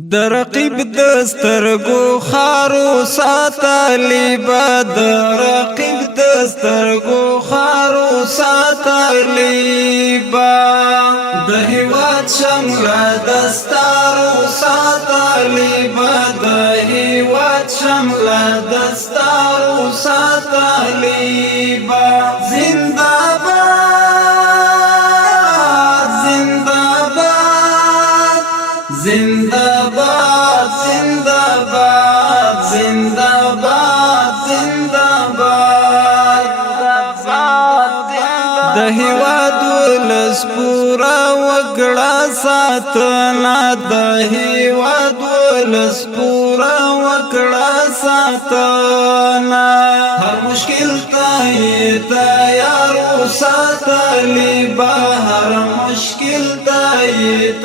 درقیب دسترگو خارو ساتلی با درقیب دسترگو خارو ساتلی با دهیوات شمل دستارو ساتلی با دهیوات شمل دستارو ساتلی با زنداباد زنداباد زنداباد زنداباد زنداباد د هیواد ولس پورا وکړه ساتنه د هیواد ولس پورا وکړه ساتنه هر مشکل ته تیار ساتلی بهر مشکل ته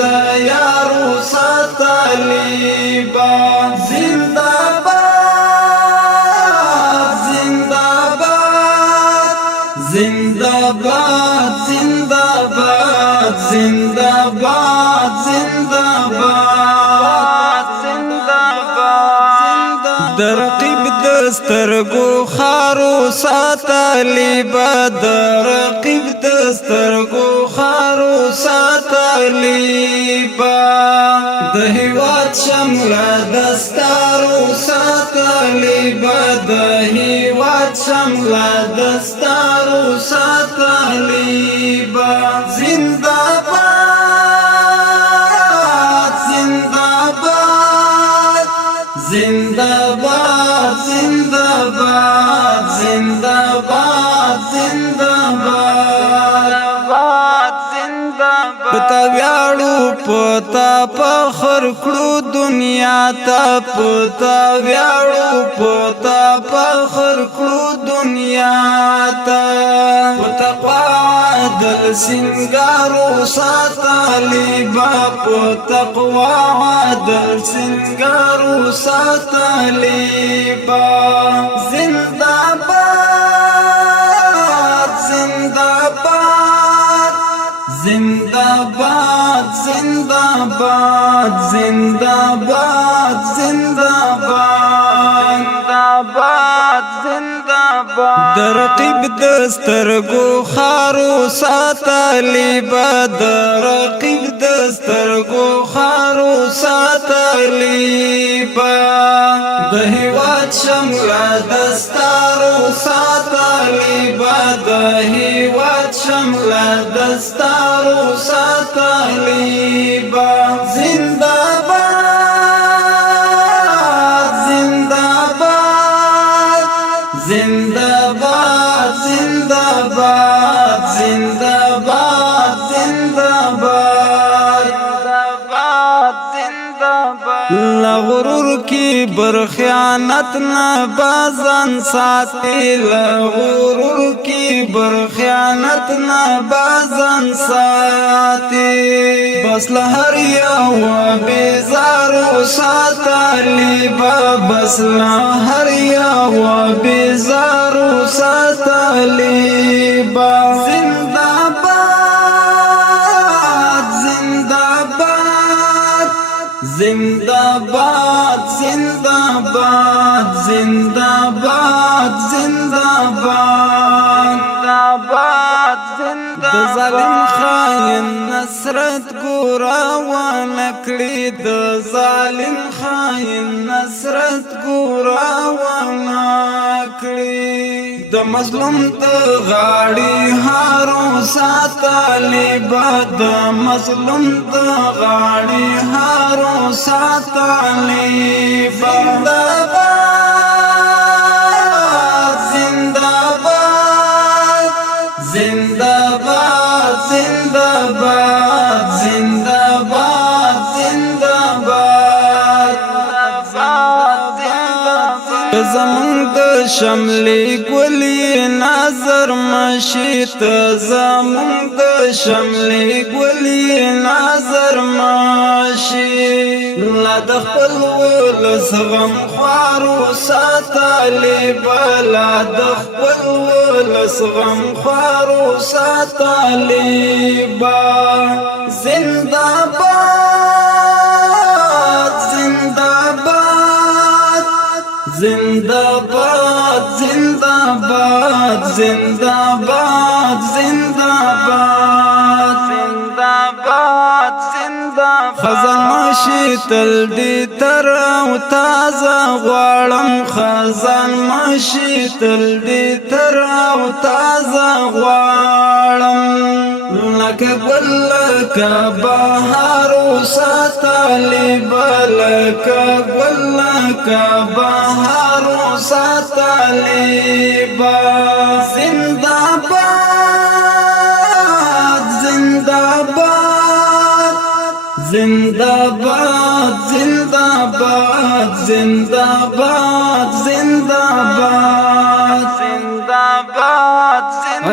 تیار ساتلی با زنداباد زنداباد زنداباد زنداباد زنداباد زنداباد زنداباد درقیب دسترگو خارو ساتلی با درقیب دسترگو خارو ساتلی با د هیواد شمل دستارو ساتلی با د هیواد شمل دستارو ساتلی با زنداباد زنداباد زنداباد زنداباد زنداباد زنداباد پتا ویاړو پتا فخر کړو دنیا ته پتا ویاړو پتا فخر کړو دنیا ته پتا عادل سنگارو ساتلی با پتقوا عادل سنگارو ساتلی با زنداباد زنداباد زنداباد زنداباد زنداباد زنداباد زنداباد درقیب دسترگو خارو ساتلی با درقیب دسترگو خارو ساتلی با د هیواد شمل دستارو ساتلی با د هیواد شمل دستارو ساتلی با زنداباد زنداباد زنداباد زنداباد زنداباد زنداباد لغرور کی برخیانت نہ بازن ساتي لغرور کی برخیانت نہ بازن ساتي بس لهر یو بیزارو ساتلی بس لهر یو بیزارو ساتلی با زنداباد زنداباد زنداباد زنداباد زنداباد زنداباد د ظالم خاين نصرت ګورا ونکړي د ظالم خاين نصرت ګورا ونکړي د مظلوم د غاړي هارو ساتلی با د مظلوم د غاړي هارو ساتلی با زنداباد زنداباد زنداباد زنداباد زنداباد زمون د شملې ګلې نظر مشیت زمون د شملې ګلې نظر مشی لا د خپل ولس غم خوارو ساتلی بلا د خپل ولس غم خوارو ساتلی با زنداباد زنداباد زنداباد زنداباد زنداباد زنداباد زنداباد خزان ماشي تل دی تر او تازه غواړم خزان ماشي تل دی تر او تازه غواړم لکه ګل لکه بهار ساتلی لکه ګل لکه بهار ساتلی زنداباد زنداباد زنداباد زنداباد زنداباد زنداباد زنداباد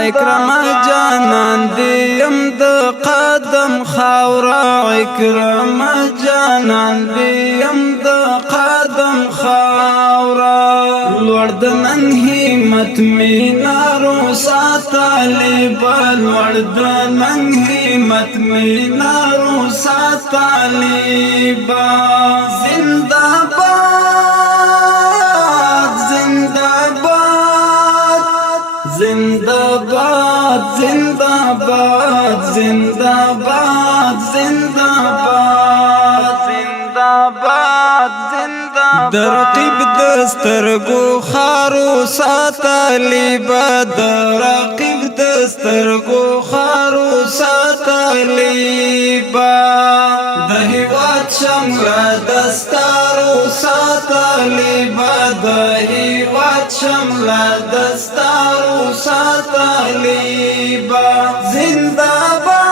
اکرم جانان دیم د قدم خاورا اکرم جانان دیم د قدم خاورا لوړ د نن همت مینارو ساتلی لوړ د نن همت مینارو ساتلی زنداباد زنداباد زنداباد زنداباد زنداباد زنداباد زنداباد زنداباد در رقیب دسترګو خارو ساتلی در رقیب دسترګو خارو ساتلی د هیواد شمله دستارو ساتلی د هیواد شمله دستارو ساتلی زنداباد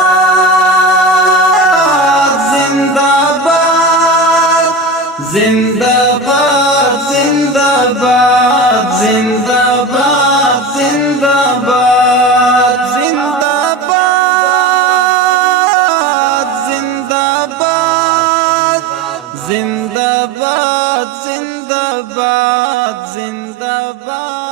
زنداباد زنداباد زنداباد زنداباد زنداباد زنداباد زنداباد زنداباد زنداباد زنداباد